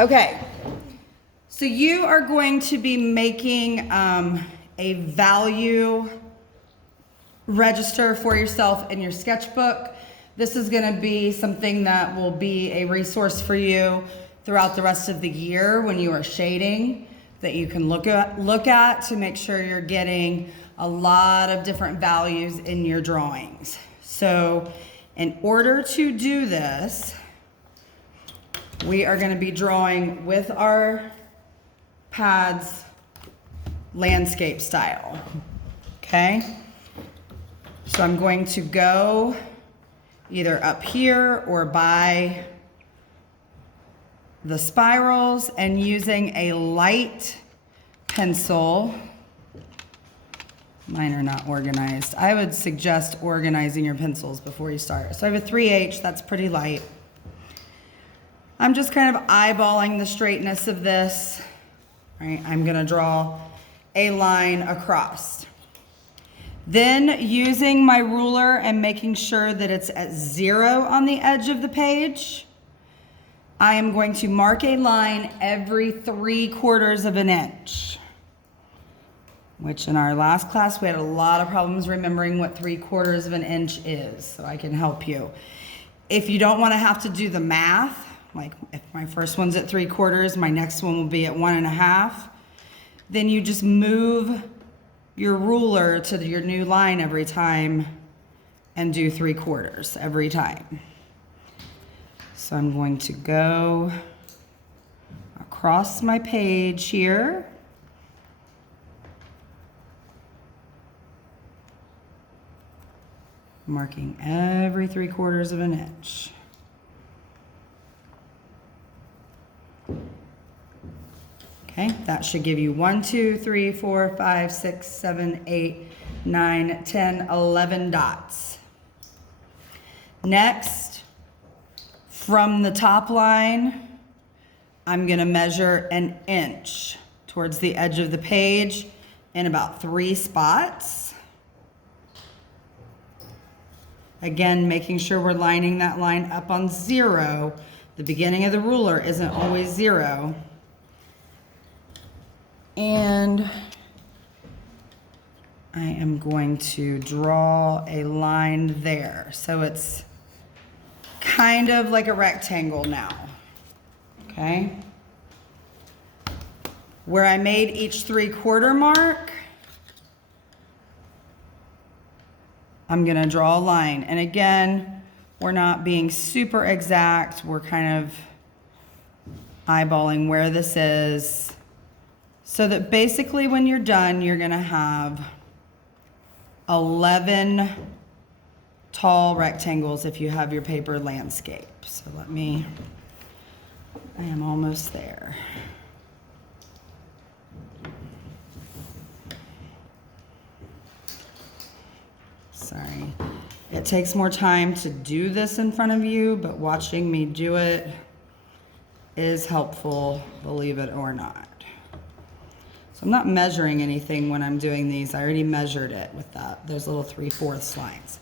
Okay, so you are going to be making a value register for yourself in your sketchbook. This is going to be something that will be a resource for you throughout the rest of the year when you are shading, that you can look at to make sure you're getting a lot of different values in your drawings. So in order to do this, we are going to be drawing with our pads landscape style. Okay? So I'm going to go either up here or by the spirals and using a light pencil. Mine are not organized. I would suggest organizing your pencils before you start. So I have a 3H, that's pretty light. I'm just kind of eyeballing the straightness of this. All right, I'm gonna draw a line across. Then using my ruler and making sure that it's at 0 on the edge of the page, I am going to mark a line every 3/4 of an inch. Which in our last class, we had a lot of problems remembering what 3/4 of an inch is, so I can help you. If you don't wanna have to do the math, like if my first one's at 3/4, my next one will be at 1.5, then you just move your ruler to your new line every time and do 3/4 every time. So I'm going to go across my page here. Marking every 3/4 of an inch. Okay, that should give you 1, 2, 3, 4, 5, 6, 7, 8, 9, 10, 11 dots. Next, from the top line, I'm gonna measure 1 inch towards the edge of the page in about 3 spots. Again, making sure we're lining that line up on 0. The beginning of the ruler isn't always 0. And I am going to draw a line there. So it's kind of like a rectangle now, okay? Where I made each 3/4 mark, I'm gonna draw a line. And again, we're not being super exact. We're kind of eyeballing where this is, so that basically when you're done, you're gonna have 11 tall rectangles if you have your paper landscape. So I am almost there. Sorry. It takes more time to do this in front of you, but watching me do it is helpful, believe it or not. So I'm not measuring anything when I'm doing these. I already measured it with those little 3/4 lines.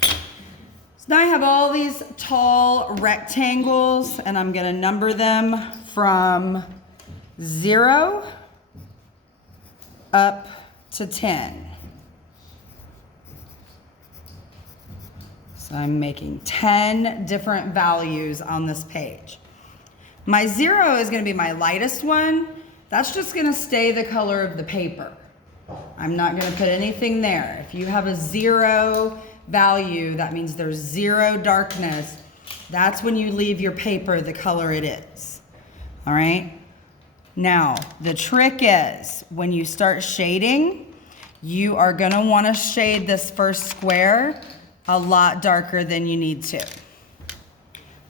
So now I have all these tall rectangles, and I'm gonna number them from 0 up to 10. So I'm making 10 different values on this page. My 0 is gonna be my lightest one. That's just gonna stay the color of the paper. I'm not gonna put anything there. If you have a 0 value, that means there's 0 darkness. That's when you leave your paper the color it is. All right? Now, the trick is when you start shading, you are gonna wanna shade this first square a lot darker than you need to.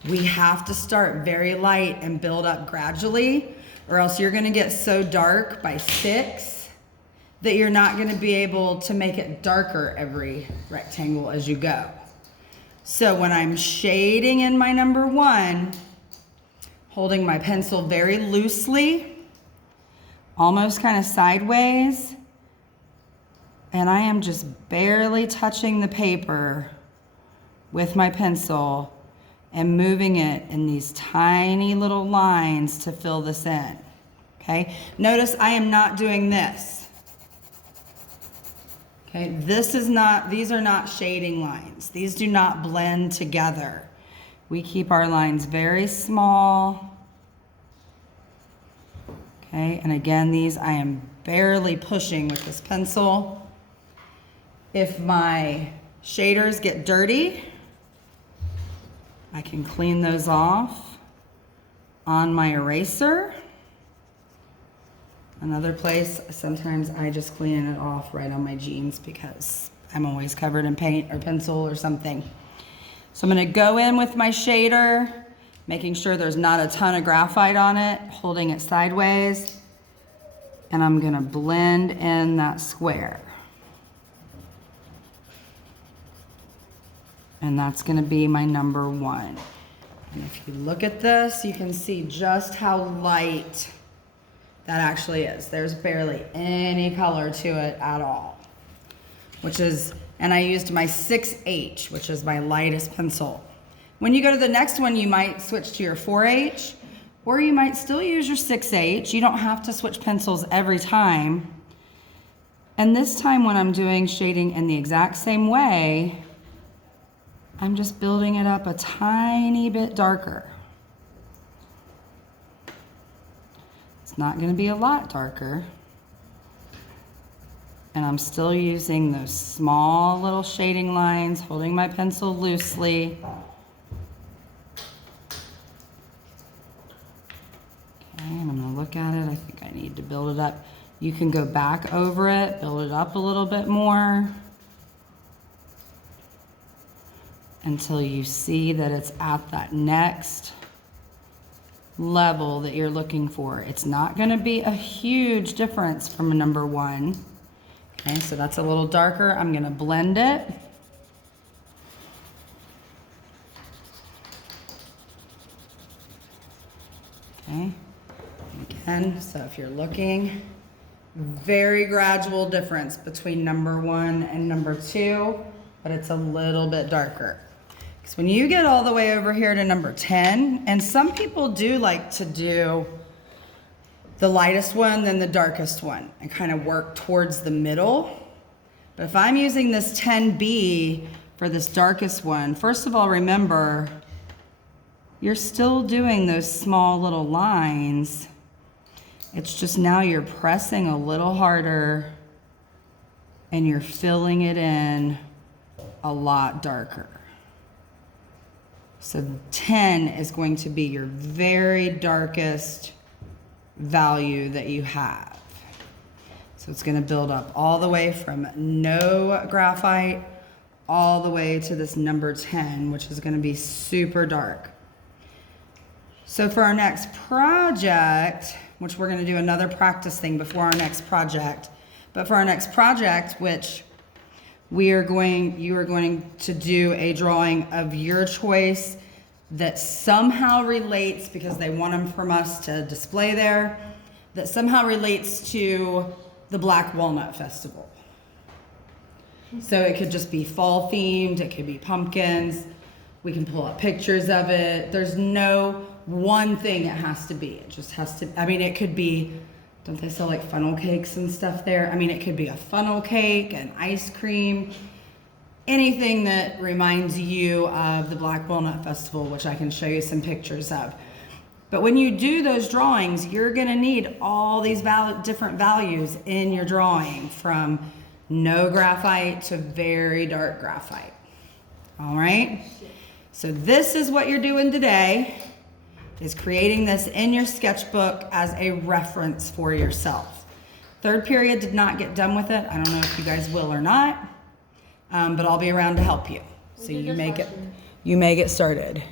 We have to start very light and build up gradually, or else you're gonna get so dark by 6 that you're not gonna be able to make it darker every rectangle as you go. So when I'm shading in my number 1, holding my pencil very loosely, almost kind of sideways, and I am just barely touching the paper with my pencil and moving it in these tiny little lines to fill this in, okay? Notice I am not doing this. Okay, these are not shading lines. These do not blend together. We keep our lines very small. Okay, and again, these I am barely pushing with this pencil. If my shaders get dirty, I can clean those off on my eraser. Another place, sometimes I just clean it off right on my jeans because I'm always covered in paint or pencil or something. So I'm gonna go in with my shader, making sure there's not a ton of graphite on it, holding it sideways, and I'm gonna blend in that square. And that's gonna be my number 1. And if you look at this, you can see just how light that actually is. There's barely any color to it at all, and I used my 6H, which is my lightest pencil. When you go to the next one, you might switch to your 4H, or you might still use your 6H. You don't have to switch pencils every time. And this time when I'm doing shading in the exact same way, I'm just building it up a tiny bit darker. It's not going to be a lot darker. And I'm still using those small little shading lines, holding my pencil loosely. Okay, and I'm going to look at it. I think I need to build it up. You can go back over it, build it up a little bit more until you see that it's at that next level that you're looking for. It's not going to be a huge difference from a number 1. Okay, so that's a little darker. I'm going to blend it. Okay, again, so if you're looking, very gradual difference between number 1 and number 2, but it's a little bit darker. Because when you get all the way over here to number 10, and some people do like to do the lightest one, then the darkest one, and kind of work towards the middle. But if I'm using this 10B for this darkest one, first of all, remember, you're still doing those small little lines. It's just now you're pressing a little harder and you're filling it in a lot darker. So 10 is going to be your very darkest value that you have. So it's going to build up all the way from no graphite all the way to this number 10, which is going to be super dark. So for our next project, which we're going to do another practice thing before our next project, but for our next project, which you are going to do a drawing of your choice that somehow relates, because they want them from us to display there, that somehow relates to the Black Walnut Festival. So it could just be fall themed, it could be pumpkins, we can pull up pictures of it. There's no one thing it has to be. It just has to, I mean, it could be, don't they sell like funnel cakes and stuff there? I mean, it could be a funnel cake, an ice cream, anything that reminds you of the Black Walnut Festival, which I can show you some pictures of. But when you do those drawings, you're gonna need all these different values in your drawing, from no graphite to very dark graphite. All right? So this is what you're doing today, is creating this in your sketchbook as a reference for yourself. Third period did not get done with it. I don't know if you guys will or not, but I'll be around to help you. So you may get started.